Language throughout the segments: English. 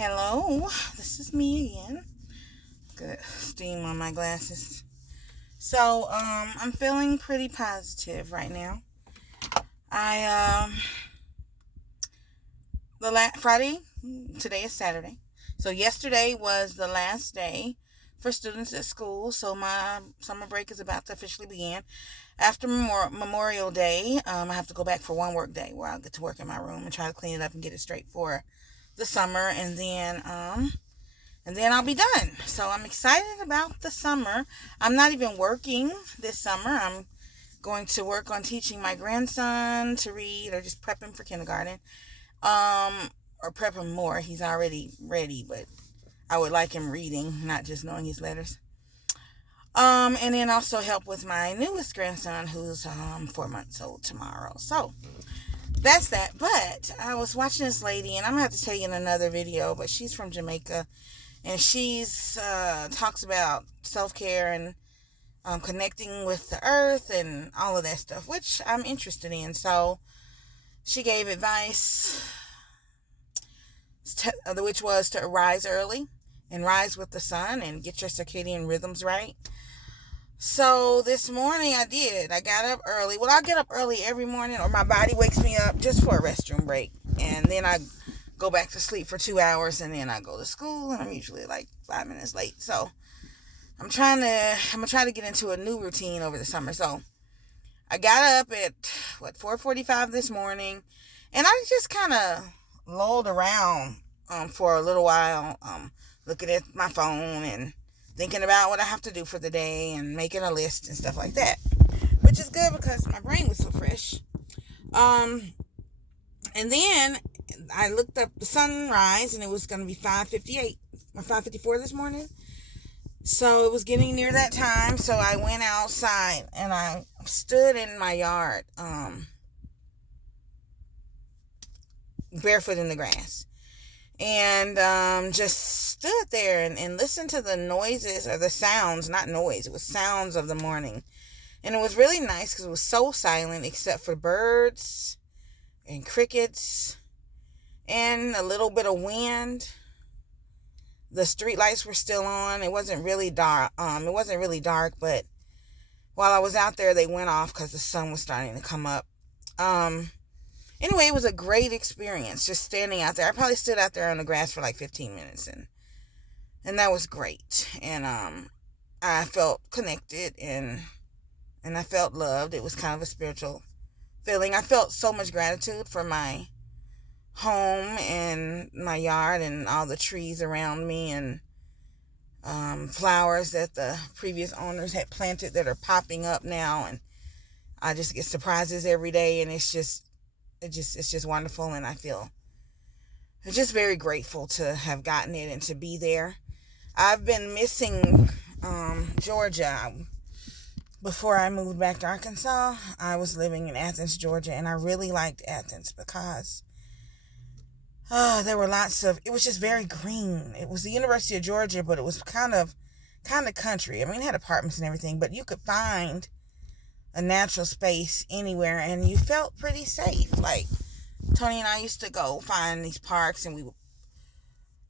Hello, this is me again. Good steam on my glasses. So, I'm feeling pretty positive right now. I, Friday, today is Saturday. So yesterday was the last day for students at school. So my summer break is about to officially begin. After Memorial Day, I have to go back for one work day where I'll get to work in my room and try to clean it up and get it straight for the summer, and then I'll be done. So I'm excited about the summer. I'm not even working this summer. I'm going to work on teaching my grandson to read, or just prep him for kindergarten. Or prep him more. He's already ready, but I would like him reading, not just knowing his letters. And then also help with my newest grandson, who's 4 months old tomorrow. So that's that. But I was watching this lady, and I'm gonna have to tell you in another video, but she's from Jamaica, and she's talks about self-care and connecting with the earth and all of that stuff, which I'm interested in. So she gave advice, which was to rise early and rise with the sun and get your circadian rhythms right. So this morning I did. I got up early. Well, I get up early every morning, or my body wakes me up just for a restroom break. And then I go back to sleep for 2 hours, and then I go to school, and I'm usually like 5 minutes late. So I'm gonna try to get into a new routine over the summer. So I got up at 4:45 this morning, and I just kind of lolled around for a little while, looking at my phone and thinking about what I have to do for the day and making a list and stuff like that, which is good because my brain was so fresh. And then I looked up the sunrise, and it was going to be 5:58 or 5:54 this morning. So it was getting near that time. So I went outside and I stood in my yard, barefoot in the grass, and just stood there and listened to the noises, or the sounds, not noise, it was sounds of the morning. And it was really nice because it was so silent except for birds and crickets and a little bit of wind. The street lights were still on. It wasn't really dark. But while I was out there, they went off because the sun was starting to come up. Anyway, it was a great experience just standing out there. I probably stood out there on the grass for like 15 minutes, and that was great. And I felt connected, and I felt loved. It was kind of a spiritual feeling. I felt so much gratitude for my home and my yard and all the trees around me, and flowers that the previous owners had planted that are popping up now. And I just get surprises every day, and it's just wonderful. And I feel just very grateful to have gotten it and to be there. I've been missing Georgia. Before I moved back to Arkansas, I was living in Athens, Georgia, and I really liked Athens because there were it was just very green. It was the University of Georgia, but it was kind of country. I mean, it had apartments and everything, but you could find a natural space anywhere, and you felt pretty safe. Like, Tony and I used to go find these parks, and we would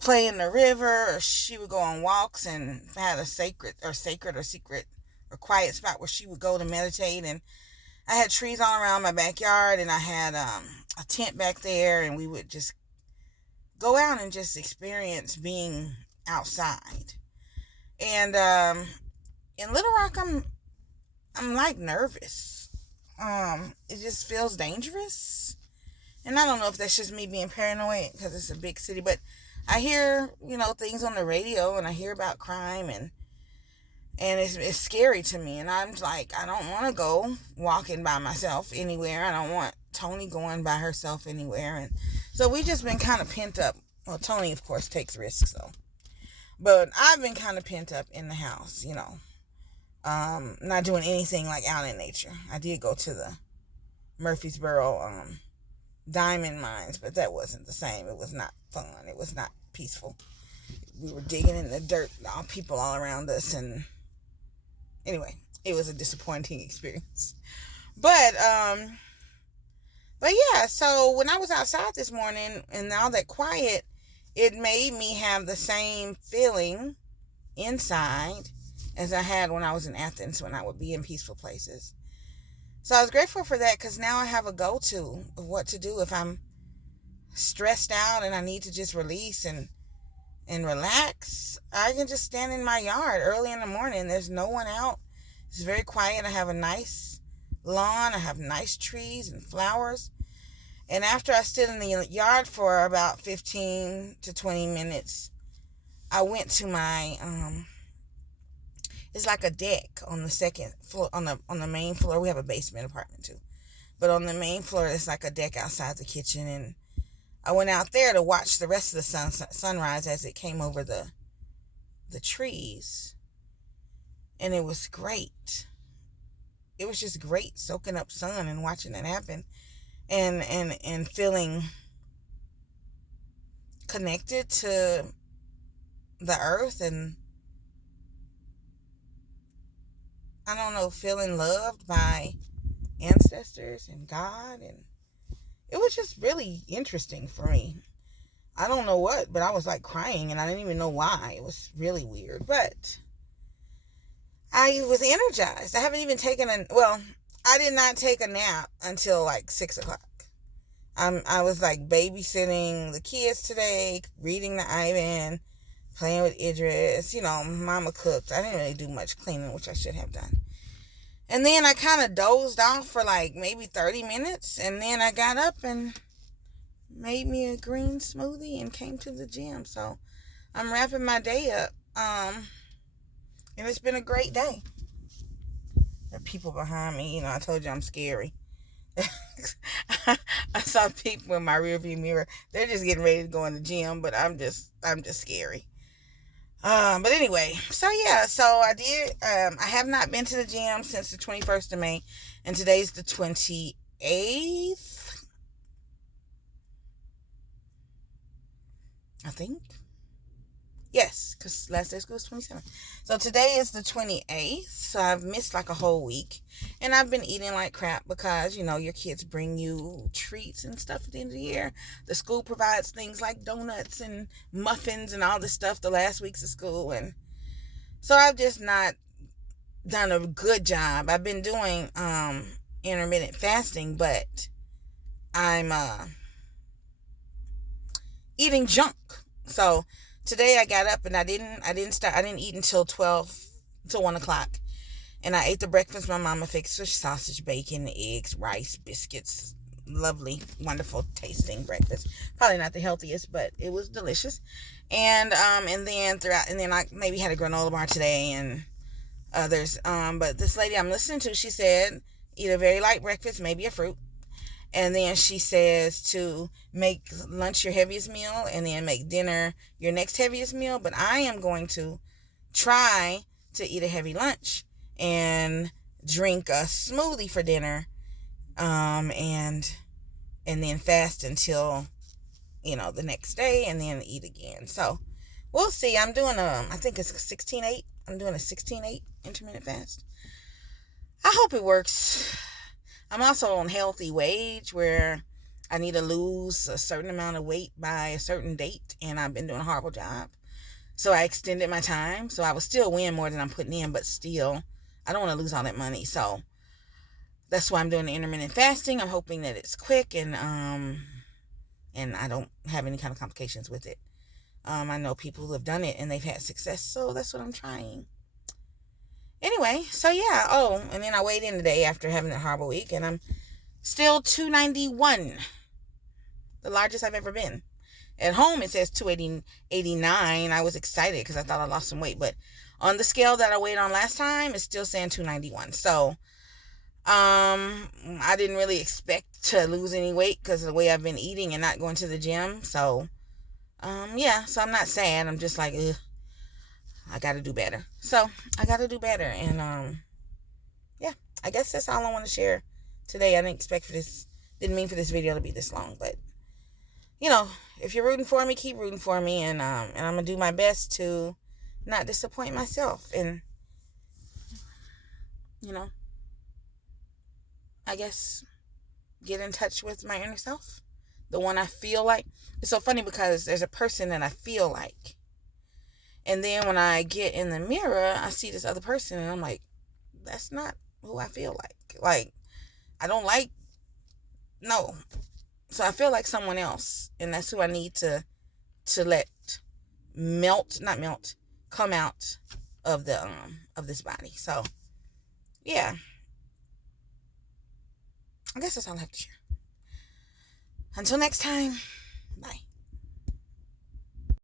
play in the river, or she would go on walks and had a secret or quiet spot where she would go to meditate. And I had trees all around my backyard, and I had a tent back there, and we would just go out and just experience being outside. And in Little Rock, I'm like nervous. It just feels dangerous. And I don't know if that's just me being paranoid because it's a big city, but I hear, things on the radio, and I hear about crime, and it's scary to me. And I'm like, I don't want to go walking by myself anywhere. I don't want Tony going by herself anywhere. And so we just been kind of pent up. Well, Tony, of course, takes risks, though. But I've been kind of pent up in the house, not doing anything like out in nature. I did go to the Murfreesboro diamond mines, but that wasn't the same. It was not fun. It was not peaceful. We were digging in the dirt, all people all around us, and anyway, it was a disappointing experience. But yeah, so when I was outside this morning and all that quiet, it made me have the same feeling inside as I had when I was in Athens, when I would be in peaceful places. So I was grateful for that, because now I have a go-to of what to do if I'm stressed out and I need to just release and relax. I can just stand in my yard early in the morning. There's no one out. It's very quiet. I have a nice lawn. I have nice trees and flowers. And after I stood in the yard for about 15 to 20 minutes, I went to my it's like a deck on the second floor, on the main floor. We have a basement apartment too. But on the main floor, it's like a deck outside the kitchen, and I went out there to watch the rest of the sunrise as it came over the trees. And it was great. It was just great soaking up sun and watching it happen, and feeling connected to the earth, and I don't know, feeling loved by ancestors and God. And it was just really interesting for me. I don't know what, but I was like crying and I didn't even know why. It was really weird, but I was energized. I haven't even taken I did not take a nap until like 6 o'clock. I was like babysitting the kids today, reading the Ivan, playing with Idris. Mama cooked. I didn't really do much cleaning, which I should have done. And then I kind of dozed off for like maybe 30 minutes. And then I got up and made me a green smoothie and came to the gym. So I'm wrapping my day up. And it's been a great day. There are people behind me. I told you I'm scary. I saw people in my rearview mirror. They're just getting ready to go in the gym, but I'm just scary. But anyway, so I did. I have not been to the gym since the 21st of May, and today's the 28th. I think. Yes, because last day of school was 27th. So today is the 28th, so I've missed like a whole week. And I've been eating like crap because, your kids bring you treats and stuff at the end of the year. The school provides things like donuts and muffins and all this stuff the last weeks of school. And so I've just not done a good job. I've been doing intermittent fasting, but I'm eating junk. So today I got up and I didn't eat until 1 o'clock. And I ate the breakfast my mama fixed, with sausage, bacon, eggs, rice, biscuits. Lovely, wonderful tasting breakfast. Probably not the healthiest, but it was delicious. And then I maybe had a granola bar today and others. But this lady I'm listening to, she said, eat a very light breakfast, maybe a fruit. And then she says to make lunch your heaviest meal and then make dinner your next heaviest meal. But I am going to try to eat a heavy lunch and drink a smoothie for dinner, and then fast until, the next day, and then eat again. So we'll see. I'm doing I think it's 16-8. I'm doing a 16-8 intermittent fast. I hope it works. I'm also on healthy wage where I need to lose a certain amount of weight by a certain date, and I've been doing a horrible job. So I extended my time. So I will still win more than I'm putting in, but still, I don't want to lose all that money. So that's why I'm doing the intermittent fasting. I'm hoping that it's quick and I don't have any kind of complications with it. I know people who have done it and they've had success, so that's what I'm trying. Anyway, so yeah. Oh, and then I weighed in today after having a horrible week, and I'm still 291, the largest I've ever been. At home, it says 289. I was excited because I thought I lost some weight, but on the scale that I weighed on last time, it's still saying 291. So, I didn't really expect to lose any weight because of the way I've been eating and not going to the gym. So, so I'm not sad. I'm just like, ugh, I got to do better. So I got to do better. And, I guess that's all I want to share today. I didn't mean for this video to be this long, but if you're rooting for me, keep rooting for me. And I'm going to do my best to not disappoint myself. And, I guess get in touch with my inner self. the one I feel like. It's so funny because there's a person that I feel like. And then when I get in the mirror, I see this other person and I'm like, that's not who I feel like. Like, I don't like, no. So I feel like someone else. And that's who I need to let come out of the of this body. So yeah, I guess that's all I have to share. Until next time.